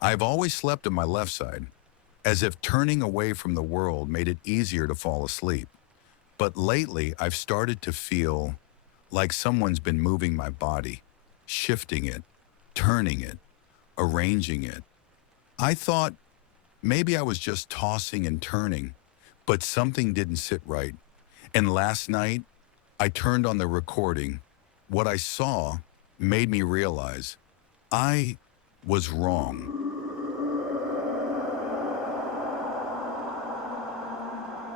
I've always slept on my left side, as if turning away from the world made it easier to fall asleep. But lately, I've started to feel like someone's been moving my body, shifting it, turning it, arranging it. I thought maybe I was just tossing and turning, but something didn't sit right. And last night, I turned on the recording. What I saw made me realize I was wrong.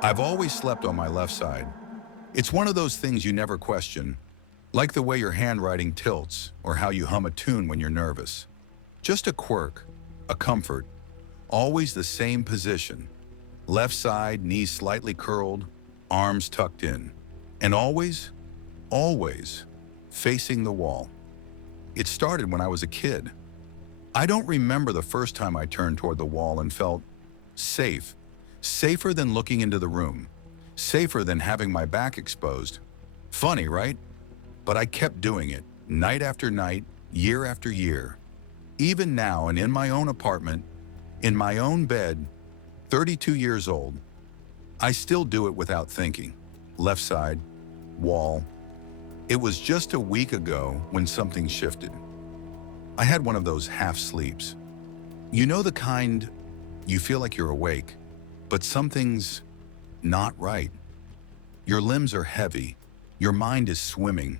I've always slept on my left side. It's one of those things you never question, like the way your handwriting tilts or how you hum a tune when you're nervous. Just a quirk, a comfort, always the same position. Left side, knees slightly curled, arms tucked in. And always, facing the wall. It started when I was a kid. I don't remember the first time I turned toward the wall and felt safe. Safer than looking into the room. Safer than having my back exposed. Funny, right? But I kept doing it, night after night, year after year. Even now, and in my own apartment, in my own bed, 32 years old, I still do it without thinking. Left side, wall. It was just a week ago when something shifted. I had one of those half sleeps. You know the kind you feel like you're awake, but something's not right. Your limbs are heavy, your mind is swimming,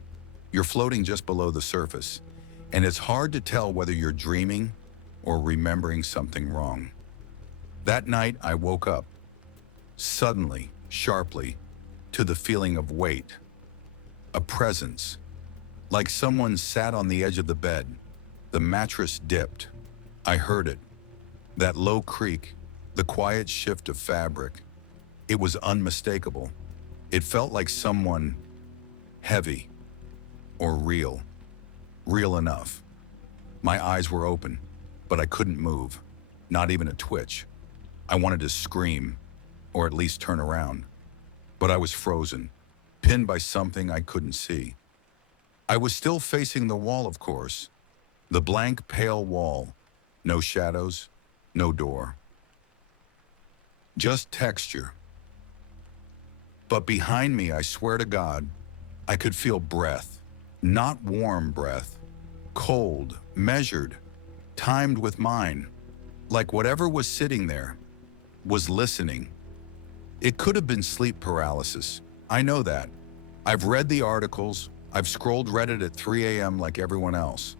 you're floating just below the surface, and it's hard to tell whether you're dreaming or remembering something wrong. That night I woke up, suddenly, sharply, to the feeling of weight, a presence, like someone sat on the edge of the bed. The mattress dipped. I heard it, that low creak, the quiet shift of fabric. It was unmistakable. It felt like someone heavy or real enough. My eyes were open, but I couldn't move, not even a twitch. I wanted to scream, or at least turn around. But I was frozen, pinned by something I couldn't see. I was still facing the wall, of course. The blank, pale wall. No shadows, no door. Just texture. But behind me, I swear to God, I could feel breath. Not warm breath. Cold, measured, timed with mine. Like whatever was sitting there was listening. It could have been sleep paralysis. I know that. I've read the articles. I've scrolled Reddit at 3 a.m. like everyone else.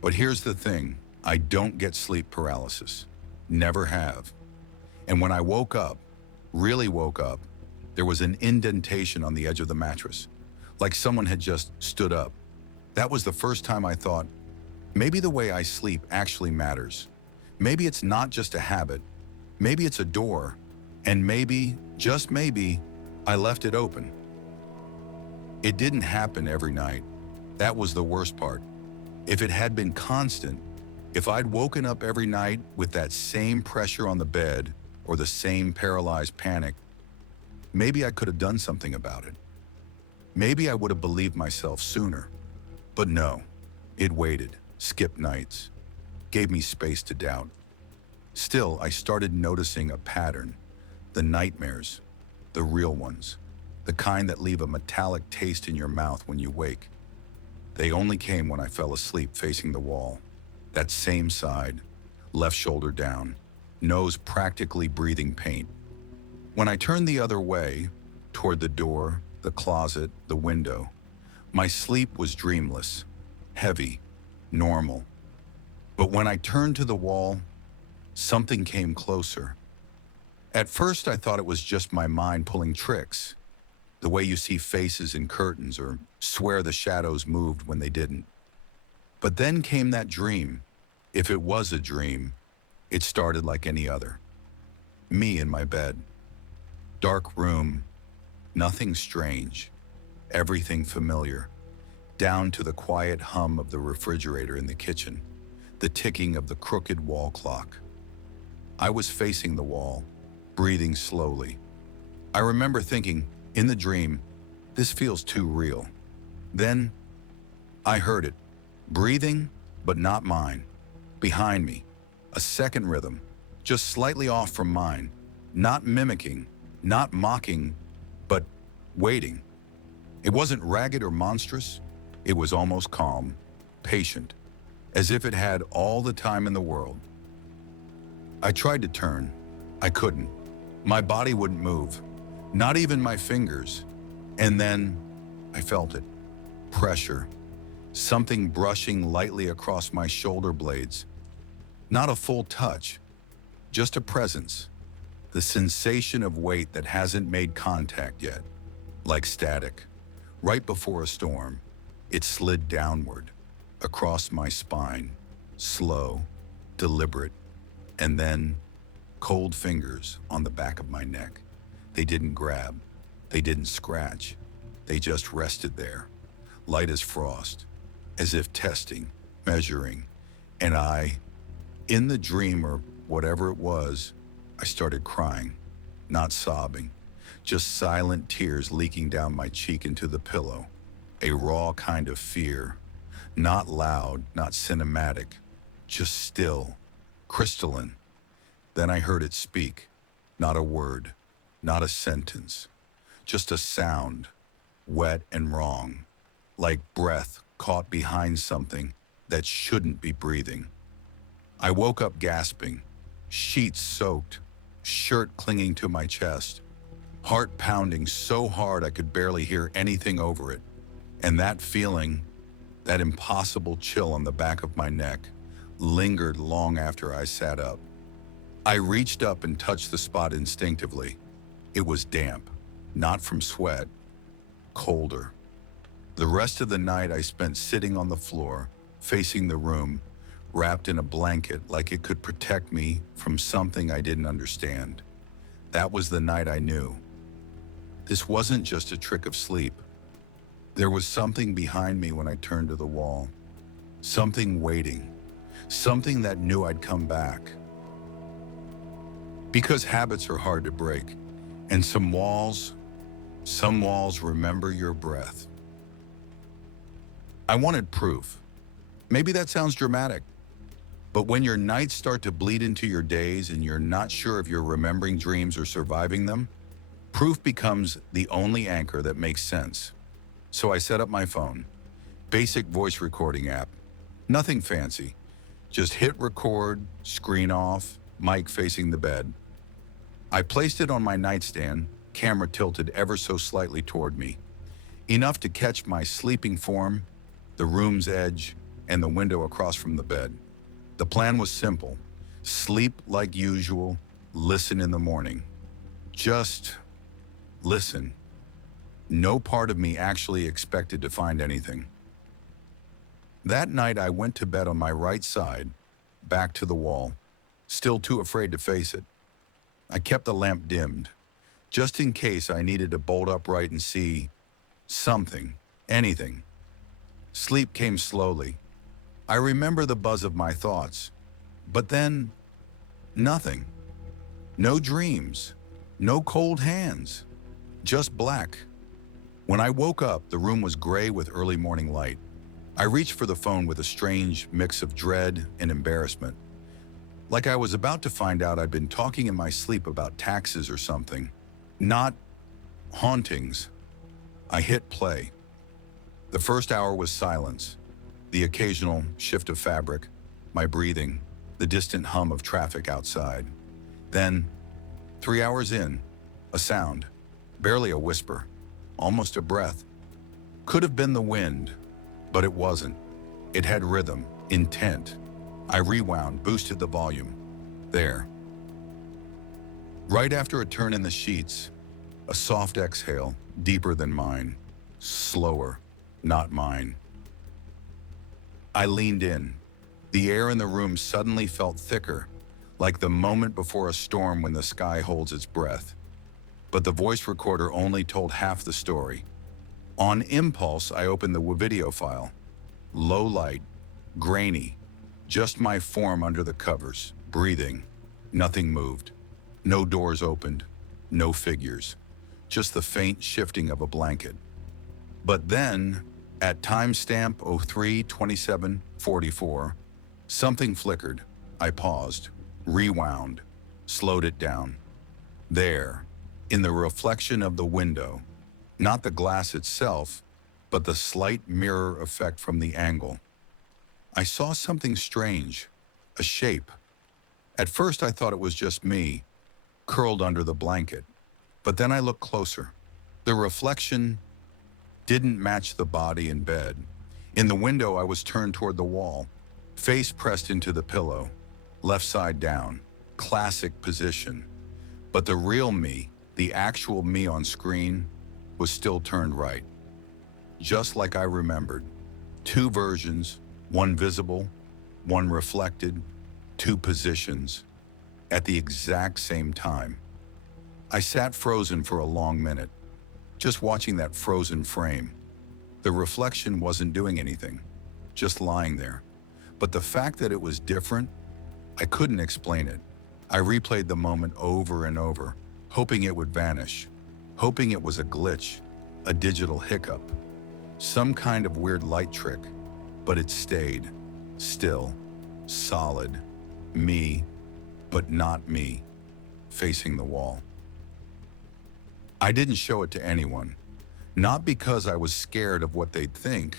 But here's the thing. I don't get sleep paralysis. Never have. And when I woke up, really woke up, there was an indentation on the edge of the mattress, like someone had just stood up. That was the first time I thought, maybe the way I sleep actually matters. Maybe it's not just a habit. Maybe it's a door. And maybe, just maybe, I left it open. It didn't happen every night. That was the worst part. If it had been constant, if I'd woken up every night with that same pressure on the bed or the same paralyzed panic, maybe I could have done something about it. Maybe I would have believed myself sooner. But no, it waited, skipped nights, gave me space to doubt. Still, I started noticing a pattern. The nightmares, the real ones, the kind that leave a metallic taste in your mouth when you wake. They only came when I fell asleep facing the wall. That same side, left shoulder down, nose practically breathing paint. When I turned the other way, toward the door, the closet, the window, my sleep was dreamless, heavy, normal. But when I turned to the wall, something came closer. At first, I thought it was just my mind pulling tricks, the way you see faces in curtains or swear the shadows moved when they didn't. But then came that dream. If it was a dream, it started like any other. Me in my bed. Dark room, nothing strange, everything familiar, down to the quiet hum of the refrigerator in the kitchen, the ticking of the crooked wall clock. I was facing the wall, breathing slowly. I remember thinking, in the dream, this feels too real. Then, I heard it, breathing, but not mine, behind me, A second rhythm, just slightly off from mine, not mimicking, not mocking, but waiting. It wasn't ragged or monstrous. It was almost calm, patient, as if it had all the time in the world. I tried to turn. I couldn't. My body wouldn't move, not even my fingers. And then I felt it. Pressure. Something brushing lightly across my shoulder blades. Not a full touch, just a presence. The sensation of weight that hasn't made contact yet. Like static. Right before a storm, it slid downward, across my spine. Slow, deliberate, and then cold fingers on the back of my neck. They didn't grab. They didn't scratch. They just rested there, light as frost, as if testing, measuring. And in the dream or whatever it was, I started crying, not sobbing, just silent tears leaking down my cheek into the pillow. A raw kind of fear, not loud, not cinematic, just still, crystalline. Then I heard it speak, not a word, not a sentence, just a sound, wet and wrong, like breath caught behind something that shouldn't be breathing. I woke up gasping, sheets soaked, shirt clinging to my chest, heart pounding so hard I could barely hear anything over it. And that feeling, that impossible chill on the back of my neck, lingered long after I sat up. I reached up and touched the spot instinctively. It was damp, not from sweat, colder. The rest of the night I spent sitting on the floor, facing the room, wrapped in a blanket like it could protect me from something I didn't understand. That was the night I knew. This wasn't just a trick of sleep. There was something behind me when I turned to the wall. Something waiting. Something that knew I'd come back. Because habits are hard to break, and some walls remember your breath. I wanted proof. Maybe that sounds dramatic, but when your nights start to bleed into your days and you're not sure if you're remembering dreams or surviving them, proof becomes the only anchor that makes sense. So I set up my phone. Basic voice recording app. Nothing fancy. Just hit record, screen off, mic facing the bed. I placed it on my nightstand, camera tilted ever so slightly toward me. Enough to catch my sleeping form, the room's edge, and the window across from the bed. The plan was simple. Sleep like usual, listen in the morning. Just listen. No part of me actually expected to find anything. That night I went to bed on my right side, back to the wall, still too afraid to face it. I kept the lamp dimmed, just in case I needed to bolt upright and see something, anything. Sleep came slowly. I remember the buzz of my thoughts, but then nothing. No dreams, no cold hands, just black. When I woke up, the room was gray with early morning light. I reached for the phone with a strange mix of dread and embarrassment. Like I was about to find out I'd been talking in my sleep about taxes or something. Not hauntings. I hit play. The first hour was silence. The occasional shift of fabric, my breathing, the distant hum of traffic outside. Then, 3 hours in, a sound, barely a whisper, almost a breath. Could have been the wind, but it wasn't. It had rhythm, intent. I rewound, boosted the volume. There. Right after a turn in the sheets, a soft exhale, deeper than mine, slower, not mine. I leaned in. The air in the room suddenly felt thicker, like the moment before a storm when the sky holds its breath. But the voice recorder only told half the story. On impulse, I opened the video file. Low light, grainy, just my form under the covers, breathing. Nothing moved. No doors opened, no figures, just the faint shifting of a blanket. But then, at timestamp 03:27:44, something flickered. I paused, rewound, slowed it down. There, in the reflection of the window, not the glass itself, but the slight mirror effect from the angle, I saw something strange, a shape. At first I thought it was just me, curled under the blanket, but then I looked closer. The reflection didn't match the body in bed. In the window, I was turned toward the wall, face pressed into the pillow, left side down, classic position. But the real me, the actual me on screen, was still turned right. Just like I remembered. Two versions, one visible, one reflected, two positions, at the exact same time. I sat frozen for a long minute, just watching that frozen frame. The reflection wasn't doing anything, just lying there. But the fact that it was different, I couldn't explain it. I replayed the moment over and over, hoping it would vanish, hoping it was a glitch, a digital hiccup, some kind of weird light trick, but it stayed, still, solid, me, but not me, facing the wall. I didn't show it to anyone, not because I was scared of what they'd think.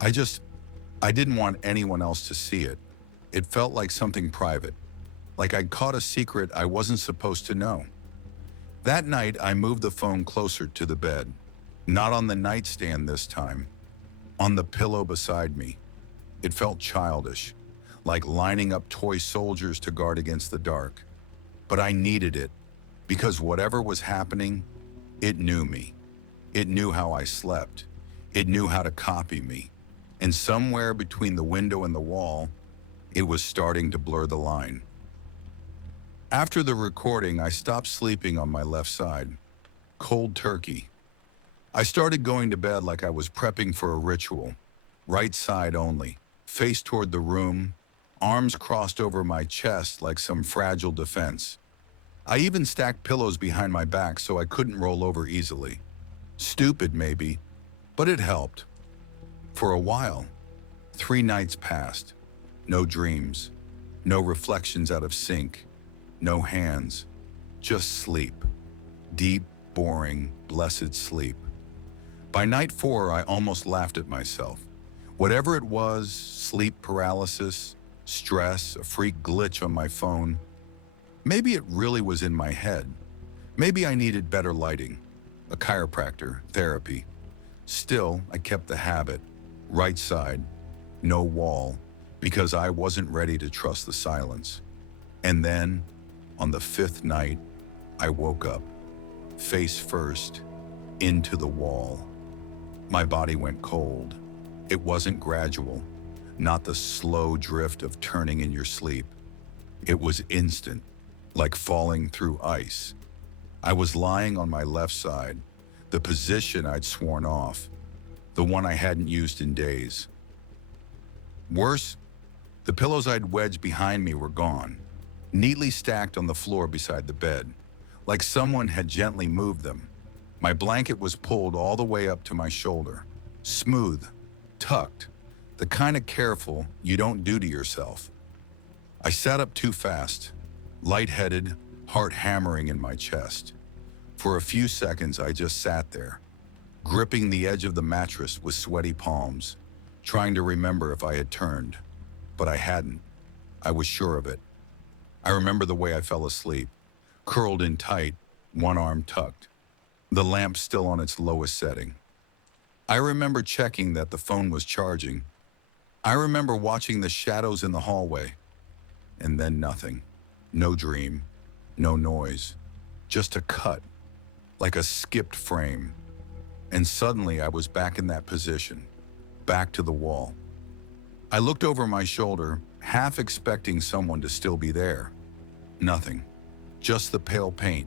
I didn't want anyone else to see it. It felt like something private, like I'd caught a secret I wasn't supposed to know. That night, I moved the phone closer to the bed, not on the nightstand this time, on the pillow beside me. It felt childish, like lining up toy soldiers to guard against the dark. But I needed it, because whatever was happening, it knew me. It knew how I slept. It knew how to copy me. And somewhere between the window and the wall, it was starting to blur the line. After the recording, I stopped sleeping on my left side. Cold turkey. I started going to bed like I was prepping for a ritual. Right side only, face toward the room, arms crossed over my chest like some fragile defense. I even stacked pillows behind my back so I couldn't roll over easily. Stupid maybe, but it helped. For a while, 3 nights passed. No dreams, no reflections out of sync, no hands, just sleep. Deep, boring, blessed sleep. By night 4, I almost laughed at myself. Whatever it was, sleep paralysis, stress, a freak glitch on my phone, maybe it really was in my head. Maybe I needed better lighting, a chiropractor, therapy. Still, I kept the habit, right side, no wall, because I wasn't ready to trust the silence. And then, on the 5th night, I woke up, face first, into the wall. My body went cold. It wasn't gradual, not the slow drift of turning in your sleep. It was instant, like falling through ice. I was lying on my left side, the position I'd sworn off, the one I hadn't used in days. Worse, the pillows I'd wedged behind me were gone, neatly stacked on the floor beside the bed, like someone had gently moved them. My blanket was pulled all the way up to my shoulder, smooth, tucked, the kind of careful you don't do to yourself. I sat up too fast, lightheaded, heart hammering in my chest. For a few seconds, I just sat there, gripping the edge of the mattress with sweaty palms, trying to remember if I had turned. But I hadn't. I was sure of it. I remember the way I fell asleep, curled in tight, one arm tucked, the lamp still on its lowest setting. I remember checking that the phone was charging. I remember watching the shadows in the hallway. And then nothing. No dream, no noise, just a cut, like a skipped frame. And suddenly I was back in that position, back to the wall. I looked over my shoulder, half expecting someone to still be there. Nothing, just the pale paint,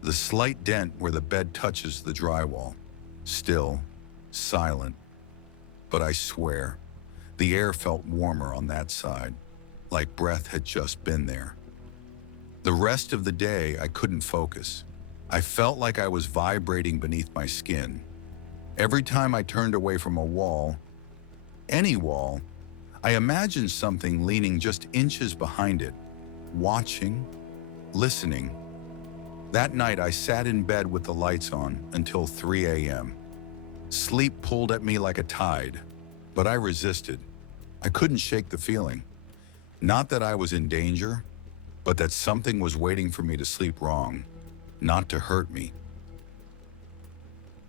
the slight dent where the bed touches the drywall. Still, silent. But I swear, the air felt warmer on that side, like breath had just been there. The rest of the day, I couldn't focus. I felt like I was vibrating beneath my skin. Every time I turned away from a wall, any wall, I imagined something leaning just inches behind it, watching, listening. That night, I sat in bed with the lights on until 3 a.m. Sleep pulled at me like a tide, but I resisted. I couldn't shake the feeling. Not that I was in danger, but that something was waiting for me to sleep wrong, not to hurt me,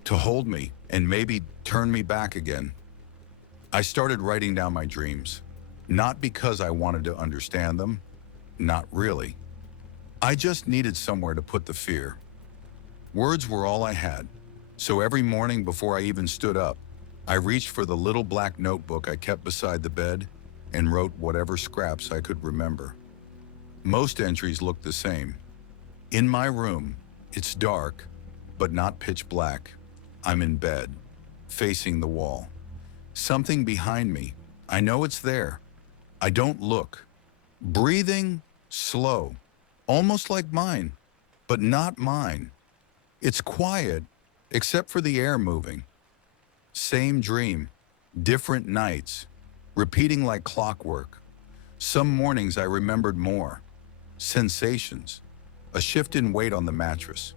to hold me and maybe turn me back again. I started writing down my dreams, not because I wanted to understand them, not really. I just needed somewhere to put the fear. Words were all I had, so every morning before I even stood up, I reached for the little black notebook I kept beside the bed and wrote whatever scraps I could remember. Most entries looked the same. In my room, it's dark, but not pitch black. I'm in bed, facing the wall. Something behind me. I know it's there. I don't look. Breathing, slow, almost like mine, but not mine. It's quiet, except for the air moving. Same dream, different nights, repeating like clockwork. Some mornings I remembered more. Sensations, a shift in weight on the mattress,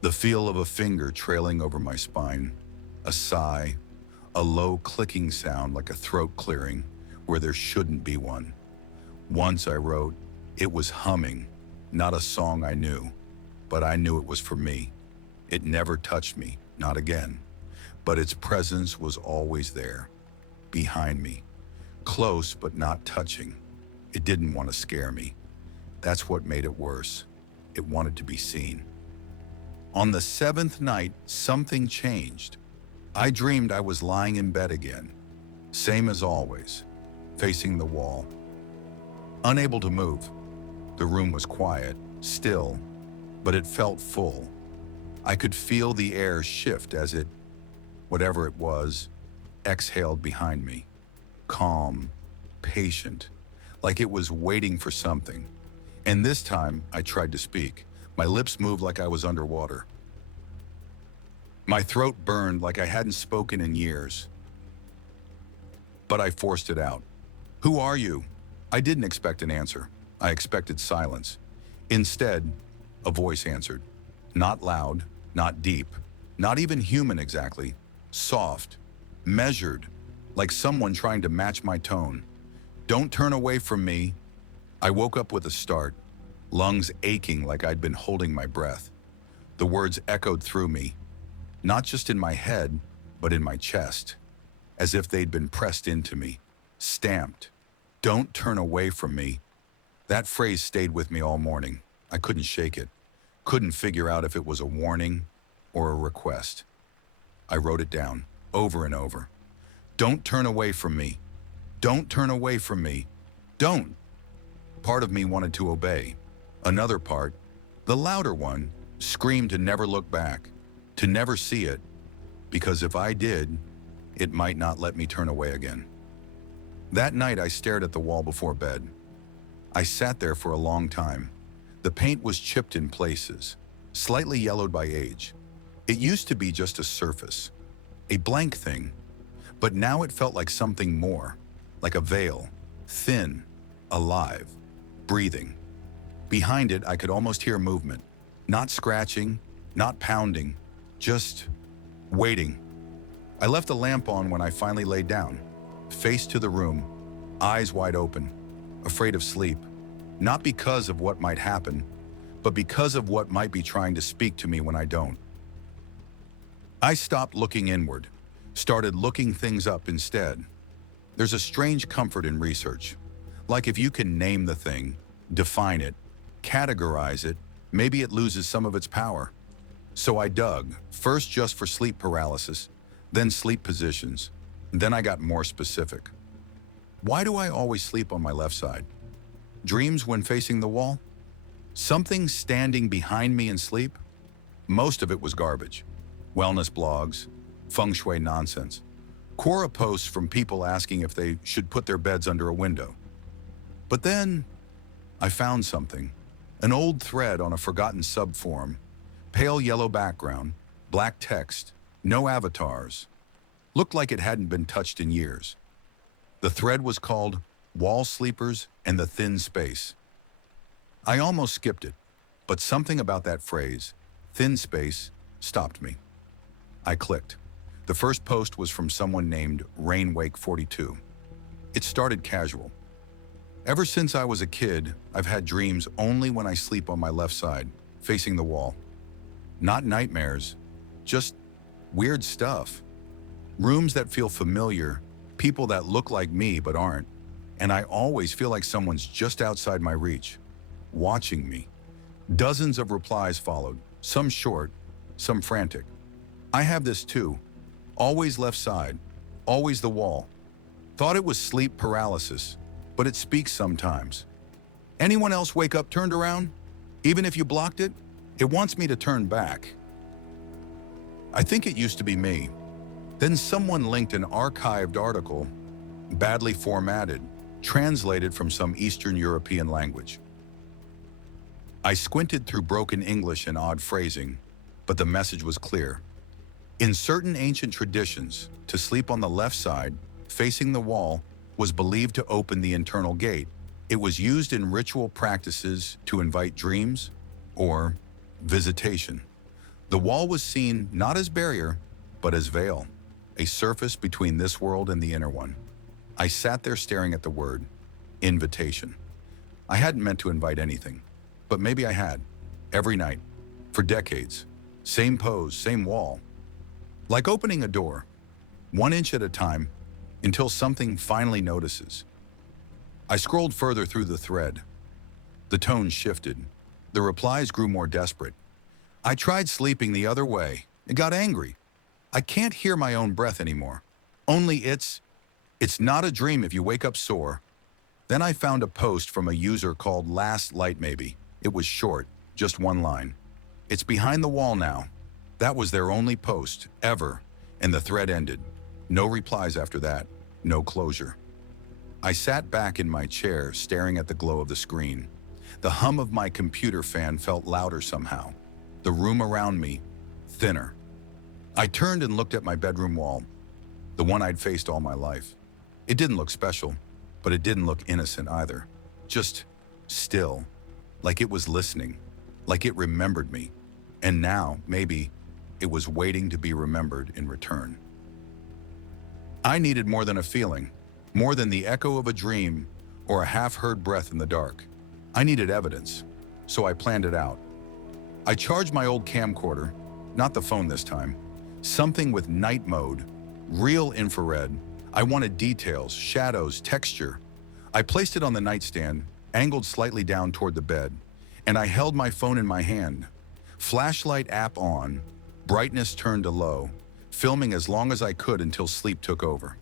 the feel of a finger trailing over my spine, a sigh, a low clicking sound like a throat clearing where there shouldn't be one. Once I wrote, it was humming, not a song I knew, but I knew it was for me. It never touched me, not again, but its presence was always there, behind me, close but not touching. It didn't want to scare me. That's what made it worse. It wanted to be seen. On the 7th night, something changed. I dreamed I was lying in bed again, same as always, facing the wall. Unable to move. The room was quiet, still, but it felt full. I could feel the air shift as it, whatever it was, exhaled behind me. Calm, patient, like it was waiting for something. And this time, I tried to speak. My lips moved like I was underwater. My throat burned like I hadn't spoken in years. But I forced it out. Who are you? I didn't expect an answer. I expected silence. Instead, a voice answered. Not loud, not deep, not even human exactly. Soft, measured, like someone trying to match my tone. Don't turn away from me. I woke up with a start, lungs aching like I'd been holding my breath. The words echoed through me, not just in my head, but in my chest, as if they'd been pressed into me, stamped. Don't turn away from me. That phrase stayed with me all morning. I couldn't shake it, couldn't figure out if it was a warning or a request. I wrote it down, over and over. Don't turn away from me. Don't turn away from me. Don't. Part of me wanted to obey. Another part, the louder one, screamed to never look back, to never see it, because if I did, it might not let me turn away again. That night I stared at the wall before bed. I sat there for a long time. The paint was chipped in places, slightly yellowed by age. It used to be just a surface, a blank thing, but now it felt like something more, like a veil, thin, alive, breathing. Behind it, I could almost hear movement, not scratching, not pounding, just waiting. I left the lamp on when I finally laid down, face to the room, eyes wide open, afraid of sleep, not because of what might happen, but because of what might be trying to speak to me when I don't. I stopped looking inward, started looking things up instead. There's a strange comfort in research. Like if you can name the thing, define it, categorize it, maybe it loses some of its power. So I dug, first just for sleep paralysis, then sleep positions. Then I got more specific. Why do I always sleep on my left side? Dreams when facing the wall? Something standing behind me in sleep? Most of it was garbage. Wellness blogs, feng shui nonsense. Quora posts from people asking if they should put their beds under a window. But then I found something. An old thread on a forgotten subforum. Pale yellow background, black text, no avatars. Looked like it hadn't been touched in years. The thread was called Wall Sleepers and the Thin Space. I almost skipped it, but something about that phrase, thin space, stopped me. I clicked. The first post was from someone named Rainwake42. It started casual. Ever since I was a kid, I've had dreams only when I sleep on my left side, facing the wall. Not nightmares, just weird stuff. Rooms that feel familiar, people that look like me but aren't, and I always feel like someone's just outside my reach, watching me. Dozens of replies followed, some short, some frantic. I have this too. Always left side, always the wall. Thought it was sleep paralysis, but it speaks sometimes. Anyone else wake up turned around? Even if you blocked it? It wants me to turn back. I think it used to be me. Then someone linked an archived article, badly formatted, translated from some Eastern European language. I squinted through broken English and odd phrasing, but the message was clear. In certain ancient traditions, to sleep on the left side, facing the wall, was believed to open the internal gate. It was used in ritual practices to invite dreams or visitation. The wall was seen not as barrier, but as veil, a surface between this world and the inner one. I sat there staring at the word, invitation. I hadn't meant to invite anything, but maybe I had, every night, for decades. Same pose, same wall. Like opening a door, 1 inch at a time, until something finally notices. I scrolled further through the thread. The tone shifted. The replies grew more desperate. I tried sleeping the other way. It got angry. I can't hear my own breath anymore. Only it's not a dream if you wake up sore. Then I found a post from a user called Last Light Maybe. It was short, just one line. It's behind the wall now. That was their only post, ever, and the thread ended. No replies after that, no closure. I sat back in my chair, staring at the glow of the screen. The hum of my computer fan felt louder somehow. The room around me, thinner. I turned and looked at my bedroom wall, the one I'd faced all my life. It didn't look special, but it didn't look innocent either. Just still, like it was listening, like it remembered me. And now, maybe, it was waiting to be remembered in return. I needed more than a feeling, more than the echo of a dream or a half-heard breath in the dark. I needed evidence, so I planned it out. I charged my old camcorder, not the phone this time, something with night mode, real infrared. I wanted details, shadows, texture. I placed it on the nightstand, angled slightly down toward the bed, and I held my phone in my hand. Flashlight app on, brightness turned to low, filming as long as I could until sleep took over.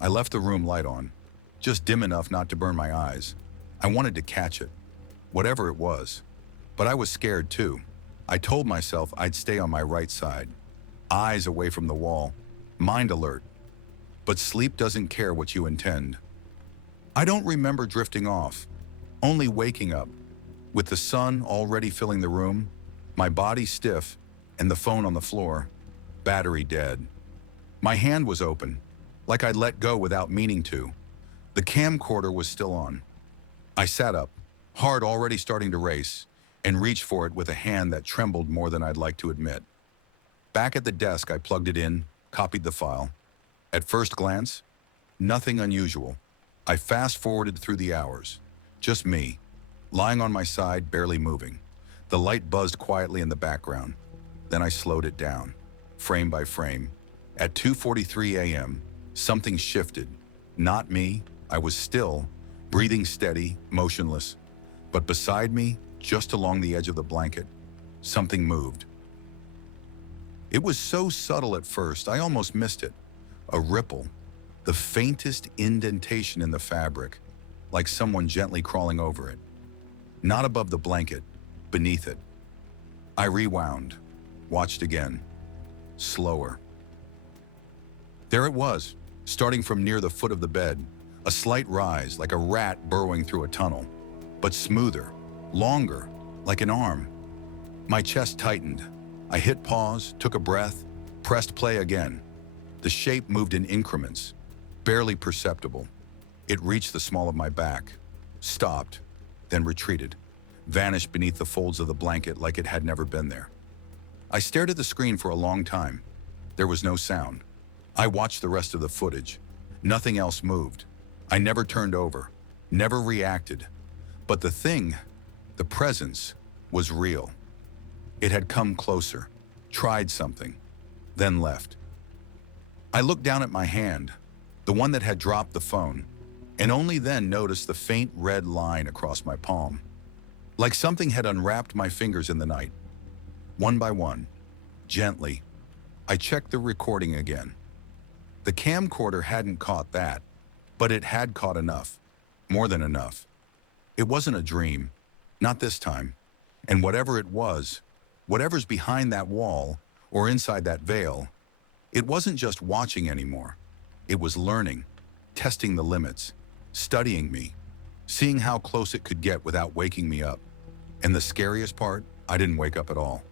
I left the room light on, just dim enough not to burn my eyes. I wanted to catch it, whatever it was. But I was scared too. I told myself I'd stay on my right side, eyes away from the wall, mind alert. But sleep doesn't care what you intend. I don't remember drifting off, only waking up, with the sun already filling the room, my body stiff, and the phone on the floor, battery dead. My hand was open, like I'd let go without meaning to. The camcorder was still on. I sat up, heart already starting to race, and reached for it with a hand that trembled more than I'd like to admit. Back at the desk, I plugged it in, copied the file. At first glance, nothing unusual. I fast-forwarded through the hours. Just me, lying on my side, barely moving. The light buzzed quietly in the background. Then I slowed it down, frame by frame. At 2:43 a.m., something shifted. Not me. I was still, breathing steady, motionless. But beside me, just along the edge of the blanket, something moved. It was so subtle at first, I almost missed it. A ripple, the faintest indentation in the fabric, like someone gently crawling over it. Not above the blanket, beneath it. I rewound, watched again, slower. There it was, starting from near the foot of the bed, a slight rise like a rat burrowing through a tunnel, but smoother, longer, like an arm. My chest tightened. I hit pause, took a breath, pressed play again. The shape moved in increments, barely perceptible, It reached the small of my back, stopped, then retreated, vanished beneath the folds of the blanket like it had never been there. I stared at the screen for a long time. There was no sound. I watched the rest of the footage. Nothing else moved. I never turned over, never reacted. But the thing, the presence, was real. It had come closer, tried something, then left. I looked down at my hand, the one that had dropped the phone, and only then noticed the faint red line across my palm. Like something had unwrapped my fingers in the night. One by one, gently, I checked the recording again. The camcorder hadn't caught that, but it had caught enough, more than enough. It wasn't a dream, not this time. And whatever it was, whatever's behind that wall or inside that veil, it wasn't just watching anymore. It was learning, testing the limits, studying me, seeing how close it could get without waking me up. And the scariest part, I didn't wake up at all.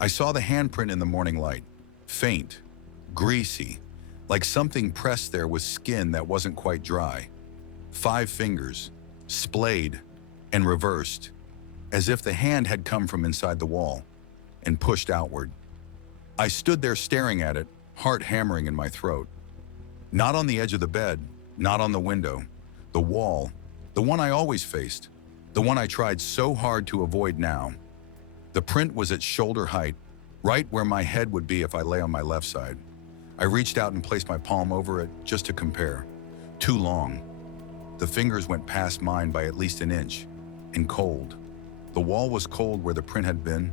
I saw the handprint in the morning light, faint, greasy, like something pressed there with skin that wasn't quite dry. 5 fingers, splayed and reversed, as if the hand had come from inside the wall and pushed outward. I stood there staring at it, heart hammering in my throat. Not on the edge of the bed, not on the window. The wall, the one I always faced, the one I tried so hard to avoid now. The print was at shoulder height, right where my head would be if I lay on my left side. I reached out and placed my palm over it just to compare. Too long. The fingers went past mine by at least an inch, and cold. The wall was cold where the print had been,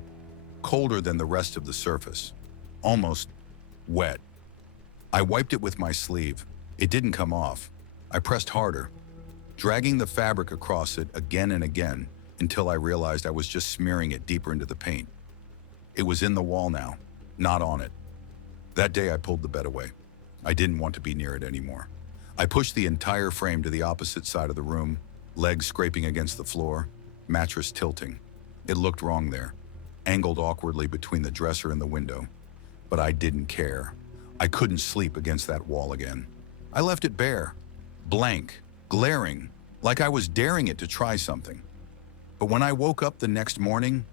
colder than the rest of the surface, almost wet. I wiped it with my sleeve. It didn't come off. I pressed harder, dragging the fabric across it again and again until I realized I was just smearing it deeper into the paint. It was in the wall now, not on it. That day I pulled the bed away. I didn't want to be near it anymore. I pushed the entire frame to the opposite side of the room, legs scraping against the floor, mattress tilting. It looked wrong there, angled awkwardly between the dresser and the window. But I didn't care. I couldn't sleep against that wall again. I left it bare, blank, glaring, like I was daring it to try something. But when I woke up the next morning,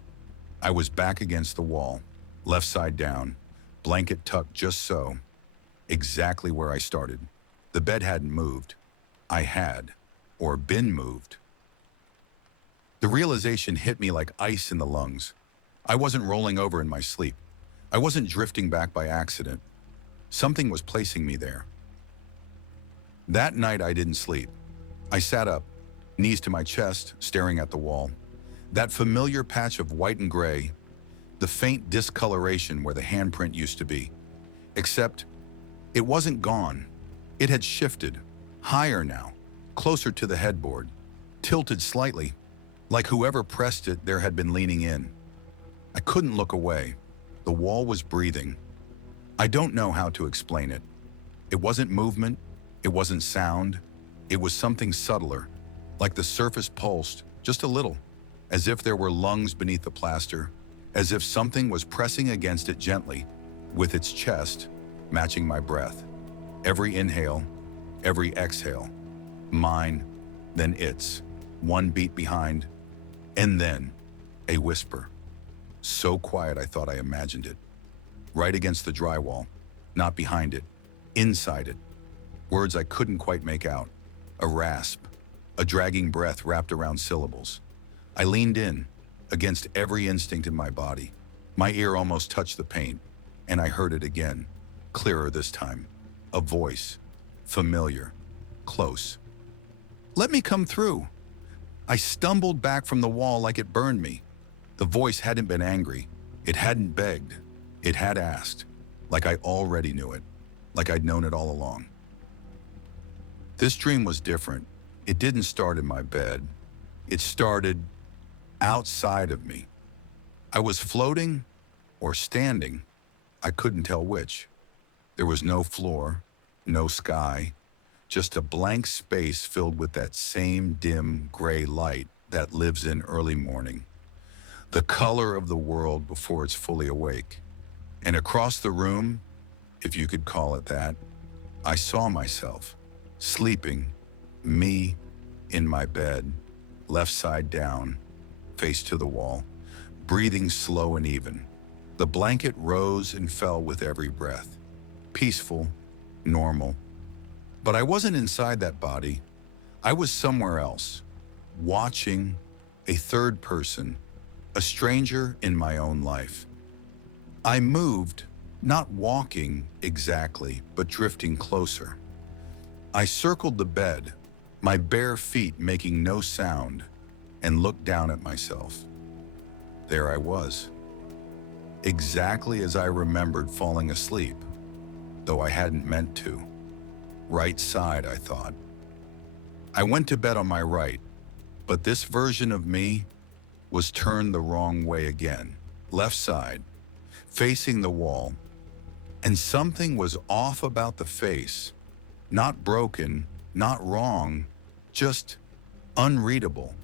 I was back against the wall, left side down, blanket tucked just so, exactly where I started. The bed hadn't moved. I had, or been moved. The realization hit me like ice in the lungs. I wasn't rolling over in my sleep. I wasn't drifting back by accident. Something was placing me there. That night I didn't sleep. I sat up, knees to my chest, staring at the wall. That familiar patch of white and gray, the faint discoloration where the handprint used to be. Except, it wasn't gone. It had shifted, higher now, closer to the headboard, tilted slightly, like whoever pressed it there had been leaning in. I couldn't look away. The wall was breathing. I don't know how to explain it. It wasn't movement, it wasn't sound, it was something subtler, like the surface pulsed, just a little, as if there were lungs beneath the plaster, as if something was pressing against it gently, with its chest matching my breath. Every inhale, every exhale. Mine, then its, one beat behind, and then a whisper. So quiet I thought I imagined it. Right against the drywall, not behind it, inside it. Words I couldn't quite make out. A rasp, a dragging breath wrapped around syllables. I leaned in, against every instinct in my body. My ear almost touched the paint, and I heard it again, clearer this time. A voice, familiar, close. "Let me come through." I stumbled back from the wall like it burned me. The voice hadn't been angry. It hadn't begged. It had asked, like I already knew it, like I'd known it all along. This dream was different. It didn't start in my bed. It started outside of me. I was floating or standing. I couldn't tell which. There was no floor, no sky, just a blank space filled with that same dim gray light that lives in early morning. The color of the world before it's fully awake. And across the room, if you could call it that, I saw myself, Sleeping, me in my bed, left side down, face to the wall, breathing slow and even. The blanket rose and fell with every breath. Peaceful, normal. But I wasn't inside that body. I was somewhere else, watching, a third person, a stranger in my own life. I moved, not walking exactly, but drifting closer. I circled the bed, my bare feet making no sound, and looked down at myself. There I was, exactly as I remembered falling asleep, though I hadn't meant to. Right side, I thought. I went to bed on my right, but this version of me was turned the wrong way again, left side, facing the wall, and something was off about the face. Not broken, not wrong, just unreadable.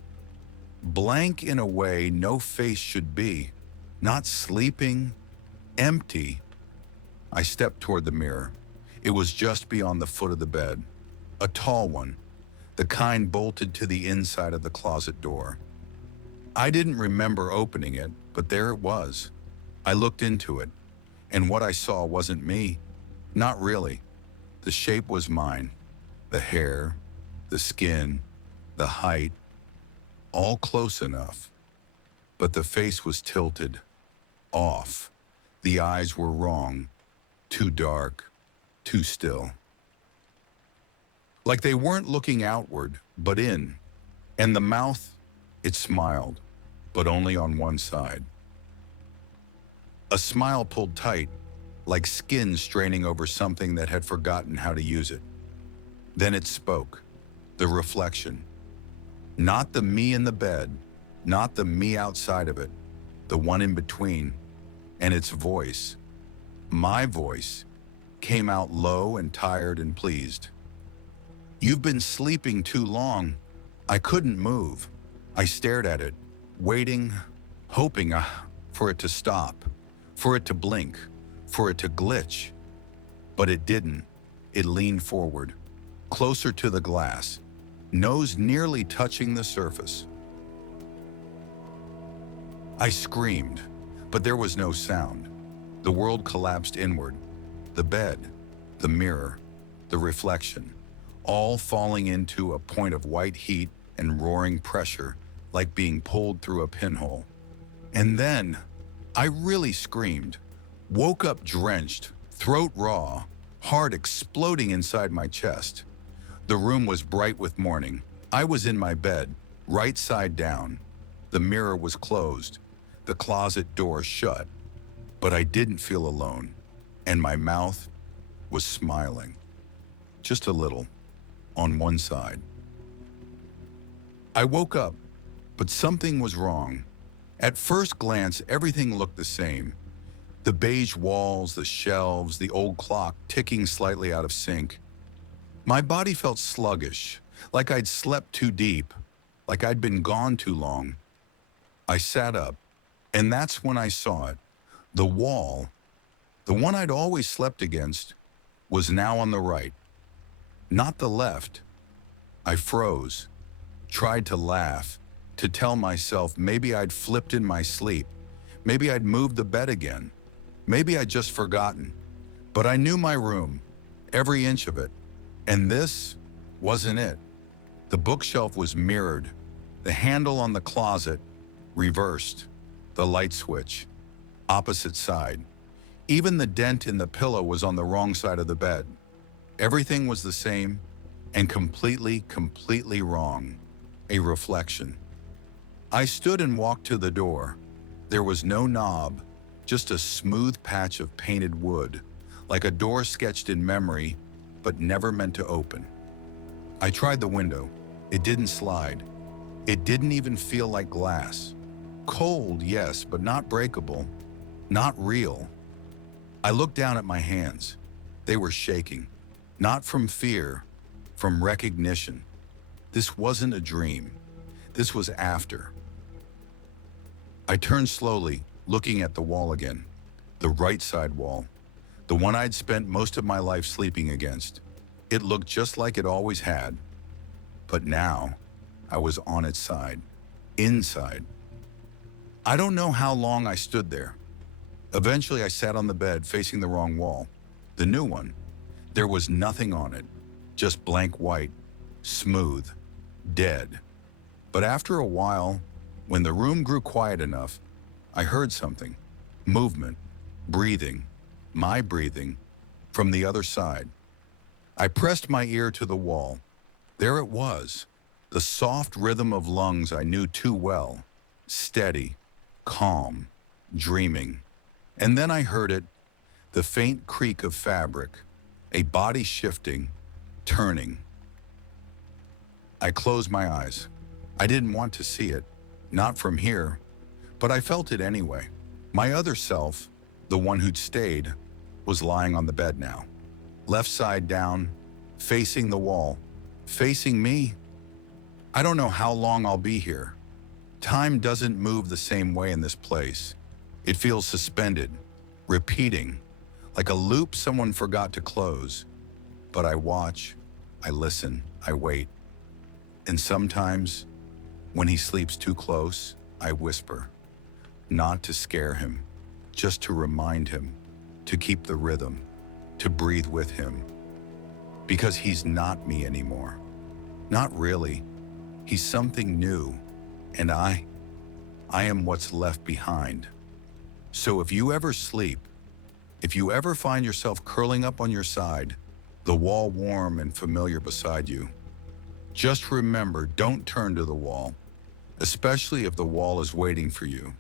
Blank in a way no face should be, not sleeping, empty. I stepped toward the mirror. It was just beyond the foot of the bed, a tall one, the kind bolted to the inside of the closet door. I didn't remember opening it, but there it was. I looked into it, and what I saw wasn't me. Not really. The shape was mine. The hair, the skin, the height, all close enough. But the face was tilted, off. The eyes were wrong, too dark, too still. Like they weren't looking outward, but in. And the mouth, it smiled, but only on one side. A smile pulled tight, like skin straining over something that had forgotten how to use it. Then it spoke, the reflection. Not the me in the bed, not the me outside of it, the one in between. And its voice, my voice, came out low and tired and pleased. You've been sleeping too long. I couldn't move. I stared at it, waiting, hoping for it to stop, for it to blink, for it to glitch. But it didn't. It leaned forward, closer to the glass, nose nearly touching the surface. I screamed, but there was no sound. The world collapsed inward. The bed, the mirror, the reflection, all falling into a point of white heat and roaring pressure, like being pulled through a pinhole. And then, I really screamed, woke up drenched, throat raw, heart exploding inside my chest. The room was bright with morning. I was in my bed, right side down. The mirror was closed, the closet door shut. But I didn't feel alone, and my mouth was smiling. Just a little, on one side. I woke up, but something was wrong. At first glance, everything looked the same. The beige walls, the shelves, the old clock ticking slightly out of sync. My body felt sluggish, like I'd slept too deep, like I'd been gone too long. I sat up, and that's when I saw it. The wall, the one I'd always slept against, was now on the right, not the left. I froze, tried to laugh, to tell myself maybe I'd flipped in my sleep, maybe I'd moved the bed again, maybe I'd just forgotten. But I knew my room, every inch of it, and this wasn't it. The bookshelf was mirrored, the handle on the closet reversed, the light switch opposite side. Even the dent in the pillow was on the wrong side of the bed. Everything was the same and completely wrong. A reflection. I stood and walked to the door. There was no knob, just a smooth patch of painted wood, like a door sketched in memory, but never meant to open. I tried the window. It didn't slide. It didn't even feel like glass. Cold, yes, but not breakable, not real. I looked down at my hands. They were shaking, not from fear, from recognition. This wasn't a dream. This was after. I turned slowly, looking at the wall again, the right side wall, the one I'd spent most of my life sleeping against. It looked just like it always had, but now I was on its side, inside. I don't know how long I stood there. Eventually, I sat on the bed facing the wrong wall, the new one. There was nothing on it, just blank white, smooth, dead. But after a while, when the room grew quiet enough, I heard something. Movement, breathing, my breathing, from the other side. I pressed my ear to the wall. There it was, the soft rhythm of lungs I knew too well, steady, calm, dreaming. And then I heard it, the faint creak of fabric, a body shifting, turning. I closed my eyes. I didn't want to see it, not from here, but I felt it anyway. My other self, the one who'd stayed, was lying on the bed now, left side down, facing the wall, facing me. I don't know how long I'll be here. Time doesn't move the same way in this place. It feels suspended, repeating, like a loop someone forgot to close. But I watch, I listen, I wait. And sometimes, when he sleeps too close, I whisper, not to scare him, just to remind him, to keep the rhythm, to breathe with him. Because he's not me anymore. Not really. He's something new. And I am what's left behind. So if you ever sleep, if you ever find yourself curling up on your side, the wall warm and familiar beside you, just remember, don't turn to the wall, especially if the wall is waiting for you.